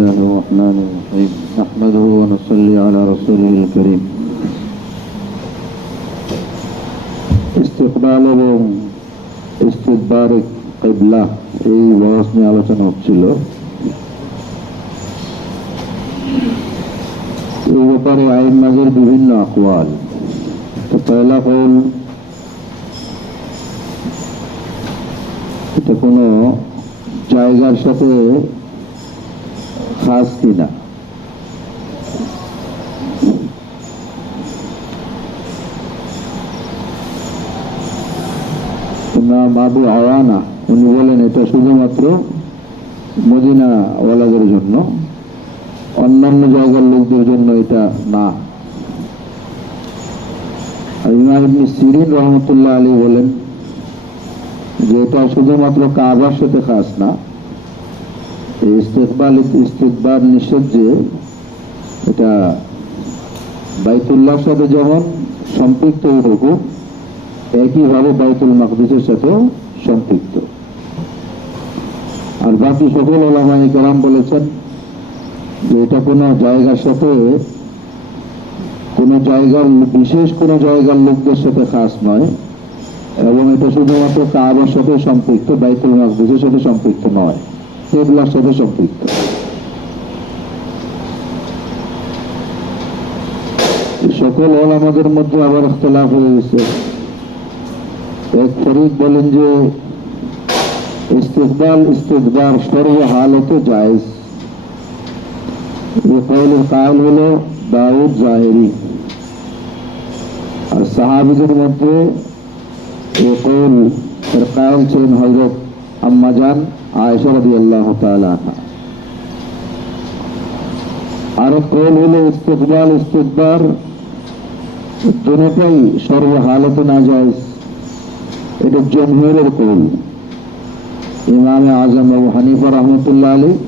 الله الرحمن الرحيم نحمده ونصلي على رسوله الكريم ইস্তিকবাল এবং ইস্তিদবার কিবলা এই বহস নিয়ে আলোচনা হচ্ছিল। এই ব্যাপারে আইম্মাদের বিভিন্ন আকওয়াল। তো পয়লা কৌল, এটা কোনো জায়গার সাথে খাস কিনা। আবু আওয়ানা উনি বলেন এটা শুধুমাত্র মদিনা ওয়ালাদের জন্য, অন্যান্য জায়গার লোকদের জন্য এটা না। আর ইমাম ইবনে সিরিন রহমতুল্লাহ আলী বলেন যে এটা শুধুমাত্র কাবার সাথে খাস না। এই ইস্তিকবার নিষেধ যে এটা বাইতুল্লাহর সাথে যেমন সম্পৃক্ত ওইটুকু একইভাবে বাইতুল মাকদিসের সাথেও সম্পৃক্ত। আর বাকি সকল ওলামায়ে কেরাম বলেছেন যে এটা কোনো জায়গার সাথে, কোনো জায়গার বিশেষ কোনো জায়গার লোকদের সাথে খাস নয়, এবং এটা শুধুমাত্র কাবার সাথে সম্পৃক্ত, বাইতুল মাকদিসের সাথে সম্পৃক্ত নয়, কিবলার সাথে সম্পৃক্ত। সকল ওলামাদের মধ্যে আবার ইখতিলাফ হয়ে গেছে। এক ফরিক বলেন যে ইস্তিকবার সর্ব হালতে জায়েজ। এই কওলের কায়েল হলো দাউদ জাহেরি। আর সাহাবীদের মধ্যে এই কওল এর কায়েল ছিলেন হযরত আম্মা জান আয়েশা রাদিয়াল্লাহু তাআলা আনহা। আর কওল হলো ইস্তিকবার দুটোই সর্ব হালতে না জায়েজ। এটা জমহুরের কওল। ইমাম আযম আবু হানিফা রাহমাতুল্লাহ আলাইহি,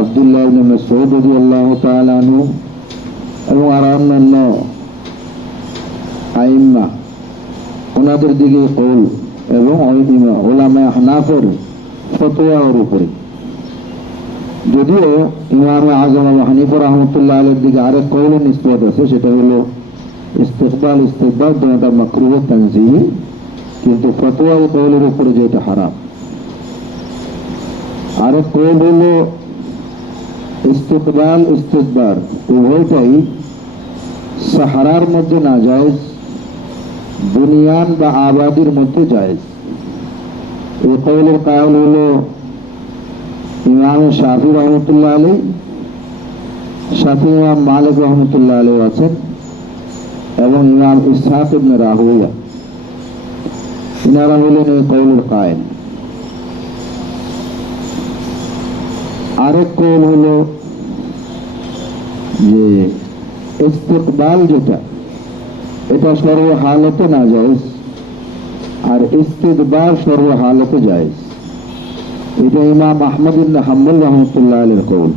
আব্দুল্লাহ ইবনে মাসউদ রাদিয়াল্লাহু তাআলা আনহু এবং আর অন্যান্য আইম্মা ওনাদের দিকে কওল এবং উলামায়ে হানাফের ফতোয়ার উপরে। যদিও ইমাম আযম আবু হানিফা রাহমাতুল্লাহ আলাইহির দিকে আরেক কওলের নিসবত আছে, সেটা হলো ইস্তিকবার দুটোটা মাকরুহ তানজিহি, কিন্তু ফতোয়া ও কওলের উপরে যে এটা হারাম। আরেক কওল হলো ইস্তিকবার উভয়টাই সাহারার মধ্যে না জায়েজ, বুনিয়ান বা আবাদির মধ্যে জায়েজ। এই কওলের কায়েল হলো ইমাম শাফি রহমতুল্লাহ আলাইহি, সাথে ইমাম মালিক রহমতুল্লাহ আলাইহি আছেন এবং ইমাম ইসহাক ইবনে রাহুয়া। ইনারা হলেন এই কওলের কায়েল। আরেক কওল হলো যে ইস্তিকবাল যেটা এটা সর্ব হালতে না জায়েজ, আর ইস্তিদবার সর্ব হালতে জায়েজ। এটা ইমাম আহমদ ইবনে হাম্বল রাহমাতুল্লাহ আলাইহির কওল।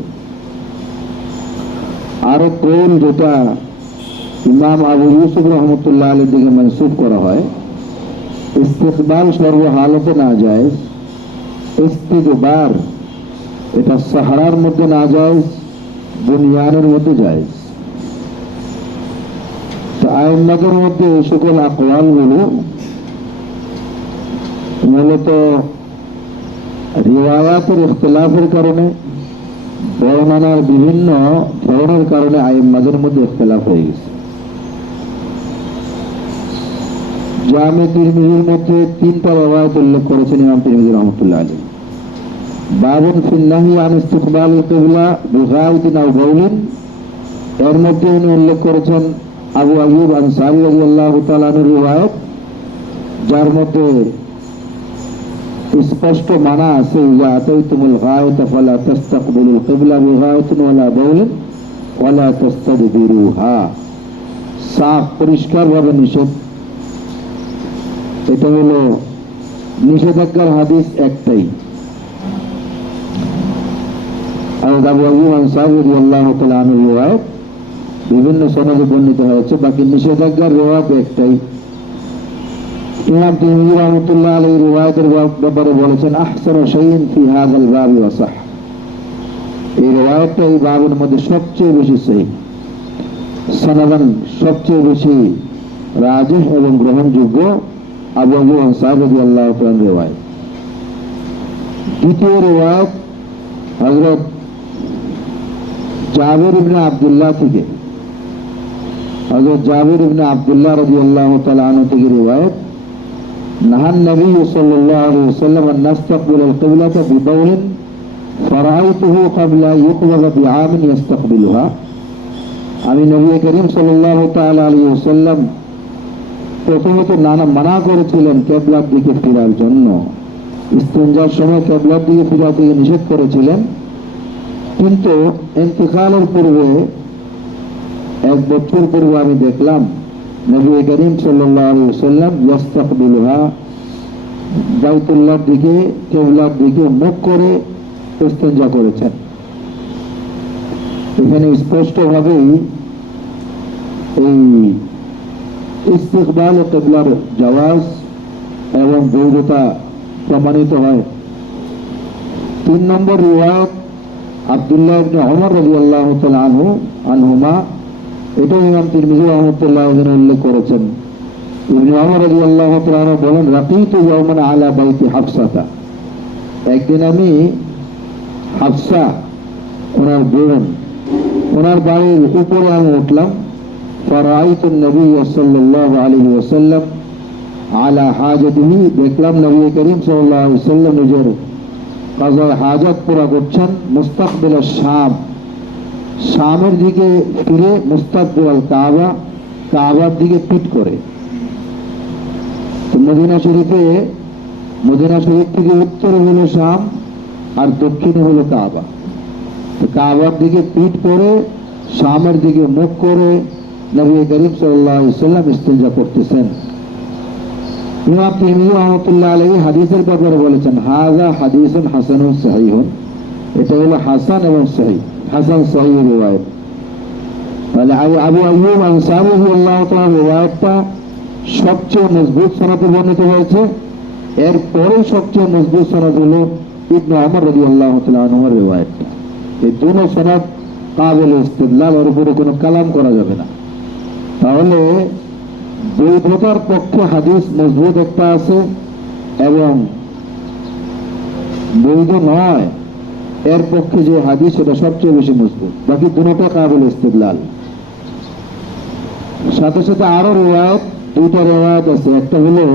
আরেক কওল যেটা ইমাম আবু ইউসুফ রহমতুল্লাহ আলাইহির দিকে মানসুব করা হয়, ইস্তিকবাল সর্ব হালতে না জায়েজ, ইস্তিদবার এটা সাহারার মধ্যে না জায়েজ, বুনিয়ানের মধ্যে জায়েজ। তো আইম্মাদের মধ্যে এই সকল আকওয়ালগুলো মূলত রিওয়ায়াতের ইখতিলাফের কারণে, বর্ণনার বিভিন্ন ধরনের কারণে আইম্মাদের মধ্যে ইখতিলাফ হয়ে গেছে। জামে তিরমিজির মধ্যে 3টা রিওয়ায়াত উল্লেখ করেছেন ইমাম তিরমিজি রাহমাতুল্লাহ আলাইহি। বাবুন ফিন নাহি আন ইস্তিকবালিল কিবলা বিগাইতিন আও বাউলিন, এর মধ্যে উনি উল্লেখ করেছেন আবু আইয়ুব আনসারী রাদিয়াল্লাহু তাআলা আনহুর রিওয়ায়াত, যার মধ্যে স্পষ্ট মানা আছে ইযা আতাইতুমুল গায়তা ফালা তাস্তাকবিলুল কিবলা বিগাইতিন ওয়ালা বাউলিন ওয়ালা তাস্তাদবিরুহা। সাফ পরিষ্কারভাবে নিষেধ। এটা হলো নিষেধাজ্ঞার হাদিস একটাই। আর আবু আইয়ুব আনসারী রাদিয়াল্লাহু তাআলা আনহুর রিওয়ায়াত বিভিন্ন সনদে বর্ণিত হয়েছে, বাকি নিষেধাজ্ঞার রিওয়ায়াত একটাই। ইমাম তিরমিজি রাহমাতুল্লাহ আলাইহি রিওয়ায়াতের ব্যাপারে বলেছেন আহসানু শাইইন ফি হাযাল বাবি ওয়া সাহ। রিওয়ায়াতটা এই বাবের মধ্যে সবচেয়ে বেশি সহিহ, সনদান সবচেয়ে বেশি রাজিহ এবং গ্রহণযোগ্য আবু আইয়ুব আনসারী রাদিয়াল্লাহু তাআলা রিওয়ায়াত। দ্বিতীয় রিওয়ায়াত হযরত জাবির ইবনে আব্দুল্লাহ থেকে, হযরত জাবির ইবনে আব্দুল্লাহ রাদিয়াল্লাহু তাআলা আনহু থেকে রিওয়ায়াত, নাহান নবী সাল্লাল্লাহু আলাইহি ওয়াসাল্লাম আন নাস্তাকবিল আল কিবলাতা বিবাউলিন ফারাআইতুহু ক্বাবলা ইউকবাযা বিআমিন ইস্তাকবিলুহা। আমি নবী করিম সাল্লাল্লাহু তাআলা আলাইহি ওয়াসাল্লাম প্রথমত মানা করেছিলেন কিবলার দিকে ফেরার জন্য, ইস্তিনজার সময় কিবলার দিকে ফেরা থেকে নিষেধ করেছিলেন, কিন্তু ইন্তিকালের পূর্বে 1 বছর পূর্বে আমি দেখলাম নবী করিম সাল্লাল্লাহু আলাইহি ওয়াসাল্লাম ইস্তাকবিলুহা, বাইতুল্লাহর দিকে কিবলার দিকে মুখ করে ইস্তিনজা করেছেন। এখানে স্পষ্টভাবেই এই ইস্তিকবাল কিবলার জাওয়াজ এবং বৈধতা প্রমাণিত হয়। 3 নম্বর রিওয়ায়াত আব্দুল্লাহ ইবনে ওমর রাদিয়াল্লাহু তাআলা আনহুমা, এটা ইমাম তিরমিজি রাহমাতুল্লাহ আলাইহি উল্লেখ করেছেন। ইবনে ওমর রাদিয়াল্লাহু তাআলা বলেন, রাকিতু ইয়াওমান আলা বাইতি হাফসাতা, একদিন আমি হাফসা ওনার বোন, ওনার বাড়ির উপরে আমি উঠলাম। ফারাআইতু নবী সাল্লাল্লাহু আলাইহি ওয়াসাল্লাম আলা হাজাতিহি, দেখলাম নবী করিম সাল্লাল্লাহু আলাইহি ওয়াসাল্লাম নিজের কাযায়ে হাজাত পুরা করছেন। মুস্তাকবিল শাম, শামের দিকে ফিরে, মুস্তাকবিল কাবা, কাবার দিকে পিঠ করে। তো মদিনা শরীফ থেকে উত্তরে হলো শাম আর দক্ষিণে হলো কাবা। তো কাবার দিকে পিঠ করে শামের দিকে মুখ করে নবী করিম সাল্লাল্লাহু আলাইহি ওয়াসাল্লাম ইস্তিনজা করতেছেন। ইমাম তিরমিজি রাহমাতুল্লাহ আলাইহি হাদিসের ব্যাপারে বলেছেন, হাযা হাদিসুন হাসানুন সহিহুন, এটা হলো হাসান এবং সহিহ, হাসান সহিহ রিওয়ায়াত। তাহলে আবু আইয়ুব আনসারী রাদিয়াল্লাহু তাআলা রিওয়ায়াতটা সবচেয়ে মজবুত সনদে বর্ণিত হয়েছে। এরপরে সবচেয়ে মজবুত সনদ হলো ইবনে ওমর রাদিয়াল্লাহু তাআলা আনহুর রিওয়ায়াতটা। এই দুটো সনদ কাবিল ইস্তিদলাল, এর উপরে কোনো কালাম করা যাবে না। তাহলে বৈধতার পক্ষে হাদিস মজবুত একটা আছে এবং বৈধ নয় এর পক্ষে যে হাদিস সেটা সবচেয়ে বেশি মজবুত, বাকি দুটোটা কাবিল ইস্তিদলাল। সাথে সাথে আরো রিওয়ায়াত, 2টা রিওয়ায়াত আছে। একটা হলো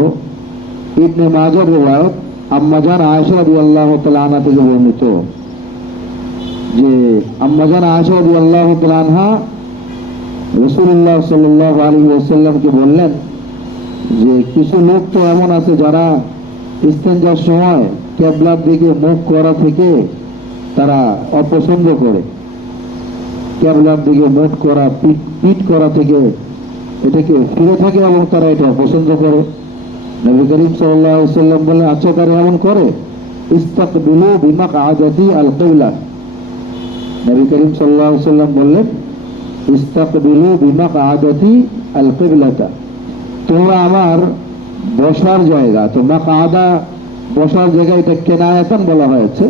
ইবনে মাজাহ রিওয়ায়াত, আম্মাজান আয়েশা রাদিয়াল্লাহু তাআলা আনহা থেকে বর্ণিত, যে আম্মাজান আয়েশা রাদিয়াল্লাহু তাআলা আনহা রাসূলুল্লাহ সাল্লাল্লাহু আলাইহি ওয়াসাল্লামকে বললেন যে কিছু লোক তো এমন আছে যারা ইস্তিনজার সময় কিবলার দিকে মুখ করা থেকে তারা অপছন্দ করে, কিবলার দিকে মুখ করা, পিঠ করা থেকে এটাকে ফিরে থাকে এবং তারা এটা অপছন্দ করে। নবী করিম সাল্লাল্লাহু আলাইহি ওয়াসাল্লাম বললেন, আচ্ছা তারা এমন করে, ইস্তাকবিলু বিমাকআদাতি আল কিবলা। নবী করিম সাল্লাল্লাহু আলাইহি ওয়াসাল্লাম বললেন, ইস্তাকবিলু বিমাকআদাতি আল কিবলাতা, তোমরা আমার বসার জায়গা, তো মাকআদা বসার জায়গা, এটা কেনায়াতান বলা হয়েছে,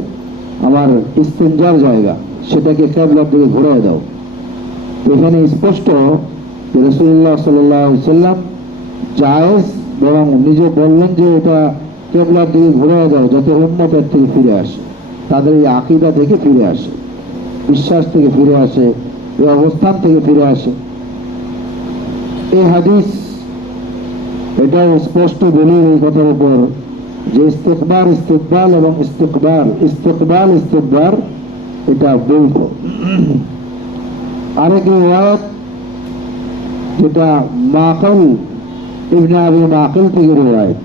আমার ইস্তিনজার জায়গা, সেটাকে কিবলার দিকে ঘুরিয়ে দাও। এখানে স্পষ্ট যে রাসূলুল্লাহ সাল্লাল্লাহু আলাইহি ওয়াসাল্লাম জায়েজ বরং নিজে বললেন যে এটা কিবলার দিকে ঘুরিয়ে দাও, যাতে উম্মতের থেকে ফিরে আসে, তাদের এই আকীদা থেকে ফিরে আসে, বিশ্বাস থেকে ফিরে আসে, এই অবস্থান থেকে ফিরে আসে। এই হাদিস এটাও স্পষ্ট দলিল এই কথার উপর যে ইস্তিকবাল এবং ইস্তিকবার এটা বৈধ। আরেক রিওয়ায়াত যেটা মাকিল ইবনে আবি মাকিল থেকে রিওয়ায়াত,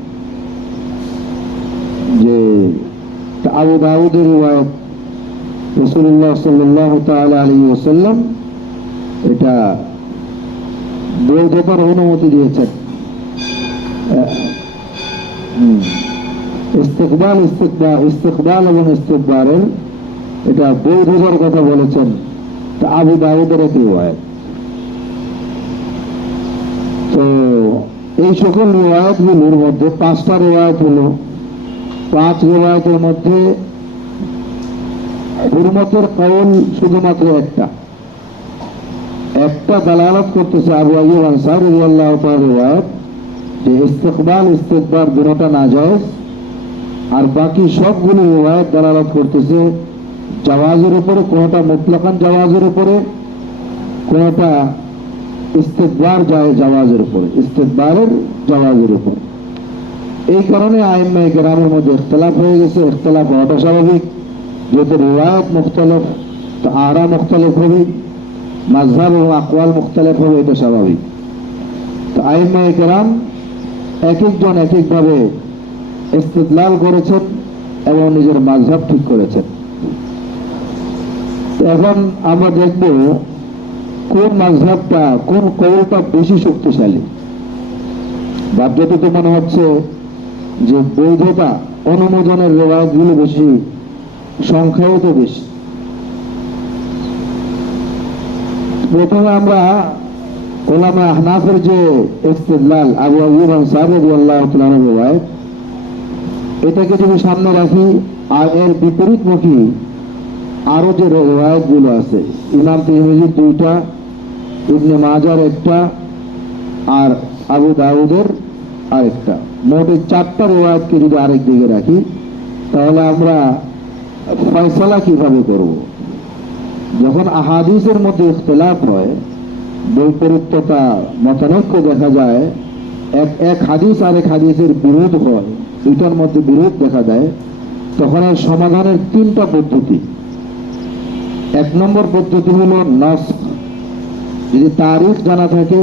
যে আবু দাউদের রিওয়ায়াত, রাসূলুল্লাহ সাল্লাল্লাহু তাআলা আলাইহি ওয়াসাল্লাম এটা বৈধতার অনুমতি দিয়েছেন। ইস্তিকবাল এবং ইস্তিকবারের এটা বৈধতার কথা বলেছেন, তা আবু দাউদের এক রিওয়ায়াত। তো এই সকল রিওয়ায়াতগুলোর মধ্যে 5টা রিওয়ায়াত হলো, 5 রিওয়ায়াতের মধ্যে হুরমতের কওল শুধুমাত্র একটা দালালত করতেছে আবু আইয়ুব আনসারী রাদিয়াল্লাহু তাআলা রিওয়ায়াত যে ইস্তিকবাল ইস্তিকবার দুটোটা নাজায়েজ, আর বাকি সবগুলো রিওয়ায়াত দালালত করতেছে জাওয়াজের উপরে, কোনটা মুতলাকান জাওয়াজের উপরে, কোনটা ইস্তিকবার যায় জাওয়াজের উপরে, ইস্তিকবারের জাওয়াজের উপরে। এই কারণে আইম্মায়ে কেরামের মধ্যে ইখতিলাফ হয়ে গেছে। ইখতিলাফ হওয়াটা স্বাভাবিক, যেহেতু রিওয়ায়াত মুখতালিফ, তো আরা মুখতালিফ হবে, মাযহাব ও আকওয়াল মুখতালিফ হবে, এটা স্বাভাবিক। তো আইম্মায়ে কেরাম এক একজন এক একভাবে ইস্তিদলাল করেছেন এবং নিজের মাযহাব ঠিক করেছেন। এখন আমরা দেখব কোন মাযহাবটা, কোন কওলটা বেশি শক্তিশালী। বাধ্যত তো মনে হচ্ছে যে বৈধতা অনুমোদনের রিওয়ায়াতগুলো বেশি, সংখ্যাও তো বেশি। প্রথমে আমরা উলামা আহনাফের যে ইস্তিদলাল আবু আইয়ুব আনসারী রাদিয়াল্লাহু তাআলা রিওয়ায়াত, এটাকে যদি সামনে রাখি, আর এর বিপরীতমুখী আরো যে রিওয়ায়াতগুলো আছে, ইমাম তিরমিজির 2টা, ইবনে মাজার 1টা, আর আবু দাউদের আরেকটা, মোট 4টা রিওয়ায়াতকে যদি আরেক দিকে রাখি, তাহলে আমরা ফয়সালা কিভাবে করব? যখন আহাদিসের মধ্যে ইখতিলাফ হয়, বৈপরীত্যতা, মতানৈক্য দেখা যায়, এক হাদিস আরেক হাদিসের বিরোধ হয়, দুইটার মধ্যে বিরোধ দেখা দেয়, তখন এর সমাধানের 3টা পদ্ধতি। 1 নম্বর পদ্ধতি হলো নাসখ। যদি তারিখ জানা থাকে